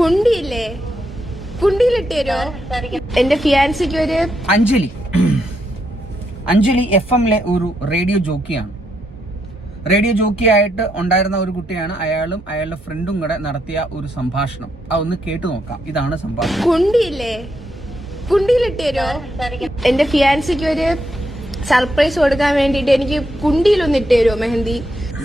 കുണ്ടിയില്ലേ? കുണ്ടിയിലിട്ട് എന്റെ ഫിയാൻസിക്ക് ഒരു അഞ്ജലി. അഞ്ജലി എഫ് എമ്മിലെ ഒരു റേഡിയോ ജോക്കിയാണ്. റേഡിയോ ജോക്കിയായിട്ട് ഉണ്ടായിരുന്ന ഒരു കുട്ടിയാണ് അയാളും അയാളുടെ ഫ്രണ്ടും കൂടെ നടത്തിയ ഒരു സംഭാഷണം. അതൊന്ന് കേട്ടു നോക്കാം. ഇതാണ് സംഭാഷണം കുണ്ടിയില്ലേ? കുണ്ടിയിലിട്ട് എന്റെ ഫിയാൻസിക്ക് ഒരു സർപ്രൈസ് കൊടുക്കാൻ വേണ്ടിട്ട് എനിക്ക് കുണ്ടിയിലൊന്ന് ഇട്ടേരോ മെഹന്തി?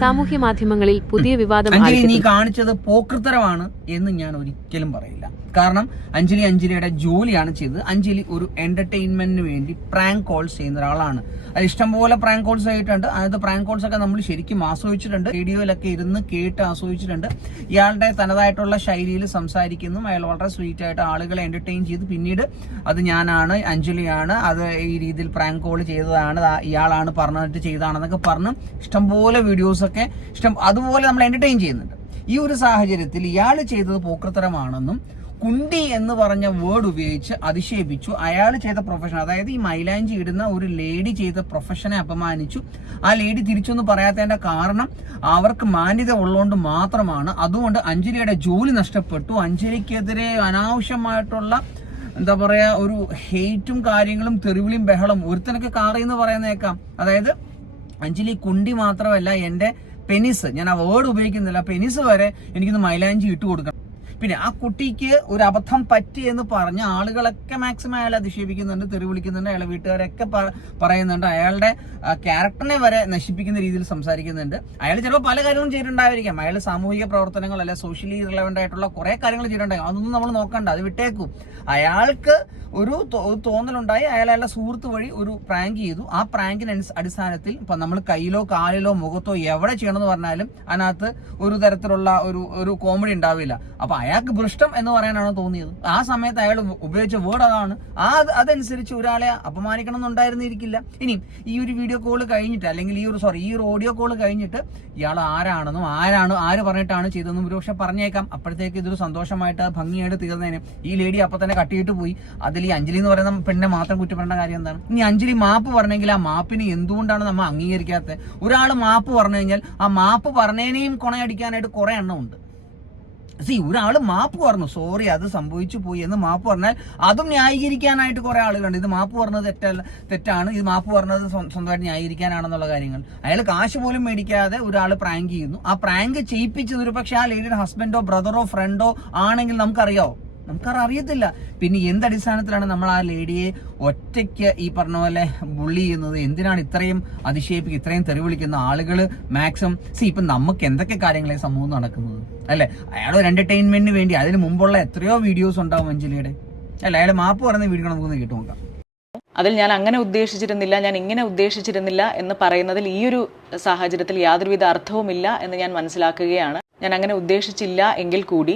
സാമൂഹ്യ മാധ്യമങ്ങളിൽ പുതിയ വിവാദം അഞ്ജലി നീ കാണിച്ചത് പോക്കൃത്തരമാണ് എന്ന് ഞാൻ ഒരിക്കലും പറയില്ല. കാരണം അഞ്ജലി അഞ്ജലിയുടെ ജോലിയാണ് ചെയ്തത്. അഞ്ജലി ഒരു എന്റർടൈൻമെന്റിന് വേണ്ടി പ്രാങ്ക് കോൾസ് ചെയ്യുന്ന ഒരാളാണ്. അത് ഇഷ്ടംപോലെ പ്രാങ്ക് കോൾസ് ആയിട്ടുണ്ട്. അതായത് പ്രാങ്ക് കോൾസ് ഒക്കെ നമ്മൾ ശരിക്കും ആസ്വദിച്ചിട്ടുണ്ട്. റേഡിയോയിലൊക്കെ ഇരുന്ന് കേട്ട് ആസ്വദിച്ചിട്ടുണ്ട്. ഇയാളുടെ തനതായിട്ടുള്ള ശൈലിയിൽ സംസാരിക്കുന്നു. അയാൾ വളരെ സ്വീറ്റ് ആയിട്ട് ആളുകളെ എന്റർടൈൻ ചെയ്ത്. പിന്നീട് അത് ഞാനാണ് അഞ്ജലിയാണ്. അത് ഈ രീതിയിൽ പ്രാങ്ക് കോൾ ചെയ്തതാണ്. ഇയാളാണ് പറഞ്ഞിട്ട് ചെയ്തതാണെന്നൊക്കെ പറഞ്ഞ് ഇഷ്ടംപോലെ വീഡിയോസൊക്കെ ഇഷ്ടം അതുപോലെ നമ്മൾ എന്റർടൈൻ ചെയ്യുന്നുണ്ട്. ഈ ഒരു സാഹചര്യത്തിൽ ഇയാൾ ചെയ്തത് പൂക്കൃത്തരമാണെന്നും കുണ്ടി എന്ന് പറഞ്ഞ വേർഡ് ഉപയോഗിച്ച് അധിക്ഷേപിച്ചു. അയാൾ ചെയ്ത പ്രൊഫഷൻ അതായത് ഈ മൈലാഞ്ചി ഇടുന്ന ഒരു ലേഡി ചെയ്ത പ്രൊഫഷനെ അപമാനിച്ചു. ആ ലേഡി തിരിച്ചൊന്നും പറയാത്തതിന്റെ കാരണം അവർക്ക് മാന്യത ഉള്ളതുകൊണ്ട് മാത്രമാണ്. അതുകൊണ്ട് അഞ്ജലിയുടെ ജോലി നഷ്ടപ്പെട്ടു. അഞ്ജലിക്കെതിരെ അനാവശ്യമായിട്ടുള്ള എന്താ പറയാ ഒരു ഹെയ്റ്റും കാര്യങ്ങളും തെറിവിളിയും ബഹളം ഒരുത്തനൊക്കെ കാറിയെന്ന് പറയുന്നേക്കാം അതായത് അഞ്ജലി കുണ്ടി മാത്രമല്ല എന്റെ പെനിസ്. ഞാൻ ആ വേർഡ് ഉപയോഗിക്കുന്നില്ല. പെനിസ് വരെ എനിക്കിന്ന് മൈലാഞ്ചി ഇട്ട് കൊടുക്കണം. പിന്നെ ആ കുട്ടിക്ക് ഒരു അബദ്ധം പറ്റി എന്ന് പറഞ്ഞ ആളുകളൊക്കെ മാക്സിമം അയാളെ അധിക്ഷേപിക്കുന്നുണ്ട് തെറി വിളിക്കുന്നുണ്ട് അയാളെ വീട്ടുകാരൊക്കെ പറയുന്നുണ്ട്. അയാളുടെ ക്യാരക്ടറിനെ വരെ നശിപ്പിക്കുന്ന രീതിയിൽ സംസാരിക്കുന്നുണ്ട്. അയാൾ ചിലപ്പോൾ പല കാര്യങ്ങളും ചെയ്തിട്ടുണ്ടായിരിക്കാം. അയാൾ സാമൂഹിക പ്രവർത്തനങ്ങൾ അല്ലെ സോഷ്യലി റിലവന്റ് ആയിട്ടുള്ള കുറെ കാര്യങ്ങൾ ചെയ്തിട്ടുണ്ടാകും അതൊന്നും നമ്മൾ നോക്കണ്ട അത് വിട്ടേക്കും. അയാൾക്ക് ഒരു തോന്നലുണ്ടായി. അയാൾ അയാളുടെ സുഹൃത്ത് വഴി ഒരു പ്രാങ്ക് ചെയ്തു. ആ പ്രാങ്കിന് അടിസ്ഥാനത്തിൽ ഇപ്പൊ നമ്മൾ കയ്യിലോ കാലിലോ മുഖത്തോ എവിടെ ചെയ്യണമെന്ന് പറഞ്ഞാലും അതിനകത്ത് ഒരു തരത്തിലുള്ള ഒരു ഒരു കോമഡി ഉണ്ടാവില്ല. അപ്പൊ അയാൾക്ക് ഭ്രഷ്ടം എന്ന് പറയാനാണ് തോന്നിയത്? ആ സമയത്ത് അയാൾ ഉപയോഗിച്ച വേർഡ് അതാണ്. ആ അതനുസരിച്ച് ഒരാളെ അപമാനിക്കണം എന്നുണ്ടായിരുന്നിരിക്കില്ല ഇനി ഈ ഒരു വീഡിയോ കോൾ കഴിഞ്ഞിട്ട് അല്ലെങ്കിൽ ഈ ഒരു സോറി ഈ ഒരു ഓഡിയോ കോൾ കഴിഞ്ഞിട്ട് ഇയാൾ ആരാണെന്നും ആരാണ് ആര് പറഞ്ഞിട്ടാണ് ചെയ്തതെന്നും ഒരു പക്ഷെ പറഞ്ഞേക്കാം. അപ്പോഴത്തേക്ക് ഇതൊരു സന്തോഷമായിട്ട് ഭംഗിയായിട്ട് തീർന്നതിന് ഈ ലേഡി അപ്പൊ തന്നെ കട്ടിയിട്ട് പോയി. അതിൽ ഈ അഞ്ജലി എന്ന് പറയുന്ന പെണ്ണെ മാത്രം കുറ്റപ്പെടേണ്ട കാര്യം എന്താണ്? ഇനി അഞ്ജലി മാപ്പ് പറഞ്ഞെങ്കിൽ ആ മാപ്പിനെ എന്തുകൊണ്ടാണ് നമ്മൾ അംഗീകരിക്കാത്തത്? ഒരാൾ മാപ്പ് പറഞ്ഞു കഴിഞ്ഞാൽ ആ മാപ്പ് പറഞ്ഞതിനെയും കൊണയടിക്കാനായിട്ട് കുറെ എണ്ണം ഉണ്ട് സി ഒരാൾ മാപ്പ് പറഞ്ഞു. സോറി അത് സംഭവിച്ചു പോയി എന്ന് മാപ്പ് പറഞ്ഞാൽ അതും ന്യായീകരിക്കാനായിട്ട് കുറെ ആളുകളുണ്ട്. ഇത് മാപ്പ് പറഞ്ഞത് തെറ്റല്ല തെറ്റാണ്. ഇത് മാപ്പ് പറഞ്ഞത് സ്വ- സ്വന്തമായിട്ട് ന്യായീകരിക്കാനാണെന്നുള്ള കാര്യങ്ങൾ. അയാൾ കാശ് പോലും മേടിക്കാതെ ഒരാൾ പ്രാങ്ക് ചെയ്യുന്നു. ആ പ്രാങ്ക് ചെയ്യിപ്പിച്ചത് ഒരു പക്ഷേ ആ ലേഡിയുടെ ഹസ്ബൻഡോ ബ്രദറോ ഫ്രണ്ടോ ആണെങ്കിൽ നമുക്കറിയാവോ? നമുക്കത് അറിയത്തില്ല. പിന്നെ എന്ത് അടിസ്ഥാനത്തിലാണ് നമ്മൾ ആ ലേഡിയെ ഒറ്റയ്ക്ക് ഈ പറഞ്ഞ പോലെ ബുള്ളി ചെയ്യുന്നത്? എന്തിനാണ് ഇത്രയും അതിശയിപ്പിക്കുക? ഇത്രയും തെറി വിളിക്കുന്ന ആളുകൾ മാക്സിമം? സി ഇപ്പം നമുക്ക് എന്തൊക്കെ കാര്യങ്ങളെ സമൂഹം നടക്കുന്നത്? അല്ലേ? അയാൾ ഒരു എന്റർടൈൻമെന്റിന് വേണ്ടി അതിന് മുമ്പുള്ള എത്രയോ വീഡിയോസ് ഉണ്ടാവും അഞ്ജലിയുടെ. അല്ല? അയാൾ മാപ്പ് പറയുന്ന വീഡിയോ നമുക്കൊന്ന് കേട്ടു നോക്കാം. അതിൽ ഞാൻ അങ്ങനെ ഉദ്ദേശിച്ചിരുന്നില്ല ഞാൻ ഇങ്ങനെ ഉദ്ദേശിച്ചിരുന്നില്ല എന്ന് പറയുന്നതിൽ ഈ ഒരു സാഹചര്യത്തിൽ യാതൊരുവിധ അർത്ഥവുമില്ല എന്ന് ഞാൻ മനസ്സിലാക്കുകയാണ്. ഞാൻ അങ്ങനെ ഉദ്ദേശിച്ചില്ല എങ്കിൽ കൂടി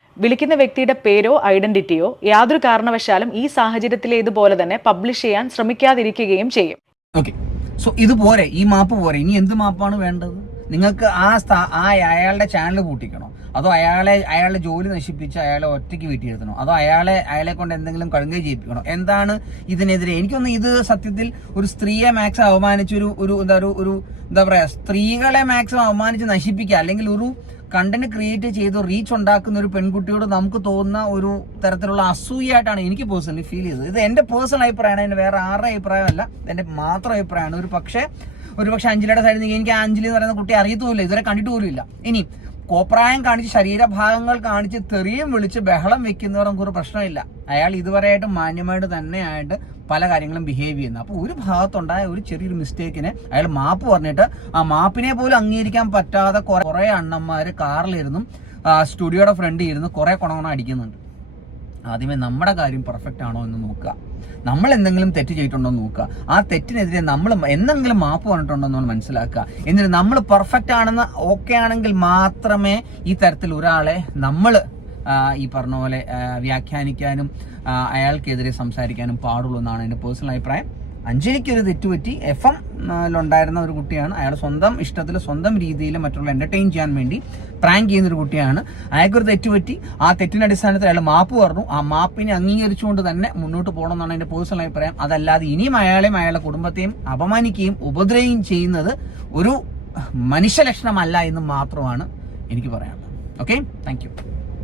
വിളിക്കുന്ന വ്യക്തിയുടെ പേരോ ഐഡന്റിറ്റിയോ യാതൊരു കാരണവശാലും ഈ സാഹചര്യത്തിലേതുപോലെ തന്നെ പബ്ലിഷ് ചെയ്യാൻ ശ്രമിക്കാതിരിക്കുകയും ചെയ്യും. ഓക്കെ സോ ഇത് പോരെ. ഈ മാപ്പ് പോരെ. ഇനി എന്ത് മാപ്പാണ് വേണ്ടത്? നിങ്ങൾക്ക് ആ സ്ഥാ ആ അയാളുടെ ചാനൽ പൂട്ടിക്കണോ? അതോ അയാളെ അയാളുടെ ജോലി നശിപ്പിച്ച് അയാളെ ഒറ്റയ്ക്ക് വീട്ടിയിരുത്തണോ? അതോ അയാളെ അയാളെ കൊണ്ട് എന്തെങ്കിലും കഴുകി ചെയ്യിപ്പിക്കണോ? എന്താണ് ഇതിനെതിരെ? എനിക്കൊന്ന് ഇത് സത്യത്തിൽ ഒരു സ്ത്രീയെ മാക്സിമം അവമാനിച്ച് ഒരു ഒരു എന്താ ഒരു എന്താ പറയാ സ്ത്രീകളെ മാക്സിമം അവമാനിച്ച് നശിപ്പിക്കുക അല്ലെങ്കിൽ ഒരു കണ്ടന്റ് ക്രിയേറ്റ് ചെയ്ത് റീച്ച് ഉണ്ടാക്കുന്ന ഒരു പെൺകുട്ടിയോട് നമുക്ക് തോന്നുന്ന ഒരു തരത്തിലുള്ള അസൂയായിട്ടാണ് എനിക്ക് പേഴ്സണലി ഫീൽ ചെയ്തത്. ഇത് എന്റെ പേഴ്സണൽ അഭിപ്രായമാണ് എന്റെ വേറെ ആരുടെ അഭിപ്രായമല്ല എന്റെ മാത്രം അഭിപ്രായമാണ്. ഒരു പക്ഷേ ഒരു പക്ഷേ അഞ്ജലിയുടെ സൈഡിൽ നിന്ന് എനിക്ക് അഞ്ജലി എന്ന് പറയുന്ന കുട്ടി അറിയത്തുമില്ല ഇതുവരെ കണ്ടിട്ട് പോലും ഇല്ല. ഇനി കോപ്രായം കാണിച്ച് ശരീരഭാഗങ്ങൾ കാണിച്ച് തെറിയും വിളിച്ച് ബഹളം വെക്കുന്നവർ നമുക്കൊരു പ്രശ്നമില്ല. അയാൾ ഇതുവരെയായിട്ട് മാന്യമായിട്ട് തന്നെയായിട്ട് പല കാര്യങ്ങളും ബിഹേവ് ചെയ്യുന്നത് അപ്പോൾ ഒരു ഭാഗത്തുണ്ടായ ഒരു ചെറിയൊരു മിസ്റ്റേക്കിന് അയാൾ മാപ്പ് പറഞ്ഞിട്ട് ആ മാപ്പിനെ പോലും അംഗീകരിക്കാൻ പറ്റാതെ കുറെ അണ്ണന്മാര് കാറിലിരുന്നും സ്റ്റുഡിയോയുടെ ഫ്രണ്ടിൽ ഇരുന്ന് കുറെ കുണകുണ അടിക്കുന്നുണ്ട്. ആദ്യമേ നമ്മുടെ കാര്യം പെർഫെക്റ്റ് ആണോ എന്ന് നോക്കുക. നമ്മൾ എന്തെങ്കിലും തെറ്റ് ചെയ്തിട്ടുണ്ടോ എന്ന് നോക്കുക. ആ തെറ്റിനെതിരെ നമ്മൾ എന്തെങ്കിലും മാപ്പ് പറഞ്ഞിട്ടുണ്ടോ എന്ന് മനസ്സിലാക്കുക. എന്നിട്ട് നമ്മൾ പെർഫെക്റ്റ് ആണെന്ന് ഓക്കെ ആണെങ്കിൽ മാത്രമേ ഈ തരത്തിൽ ഒരാളെ നമ്മൾ ഈ പറഞ്ഞ പോലെ വ്യാഖ്യാനിക്കാനും അയാൾക്കെതിരെ സംസാരിക്കാനും പാടുള്ളൂ എന്നാണ് എന്റെ പേഴ്സണൽ അഭിപ്രായം. അഞ്ജലിക്ക് ഒരു തെറ്റുപറ്റി എഫ് എം ഉണ്ടായിരുന്ന ഒരു കുട്ടിയാണ്. അയാൾ സ്വന്തം ഇഷ്ടത്തിൽ സ്വന്തം രീതിയിൽ മറ്റുള്ള എന്റർടൈൻ ചെയ്യാൻ വേണ്ടി പ്രാങ്ക് ചെയ്യുന്ന ഒരു കുട്ടിയാണ്. അയാൾക്കൊരു തെറ്റുപറ്റി ആ തെറ്റിന്റെ അടിസ്ഥാനത്തിൽ അയാൾ മാപ്പ് പറഞ്ഞു. ആ മാപ്പിനെ അംഗീകരിച്ചുകൊണ്ട് തന്നെ മുന്നോട്ട് പോകണം എന്നാണ് എന്റെ പേഴ്സണൽ അഭിപ്രായം. അതല്ലാതെ ഇനിയും അയാളെയും അയാളുടെ കുടുംബത്തെയും അപമാനിക്കുകയും ഉപദ്രവിക്കുകയും ചെയ്യുന്നത് ഒരു മനുഷ്യലക്ഷണമല്ല എന്ന് മാത്രമാണ് എനിക്ക് പറയാനുള്ളത്. Okay thank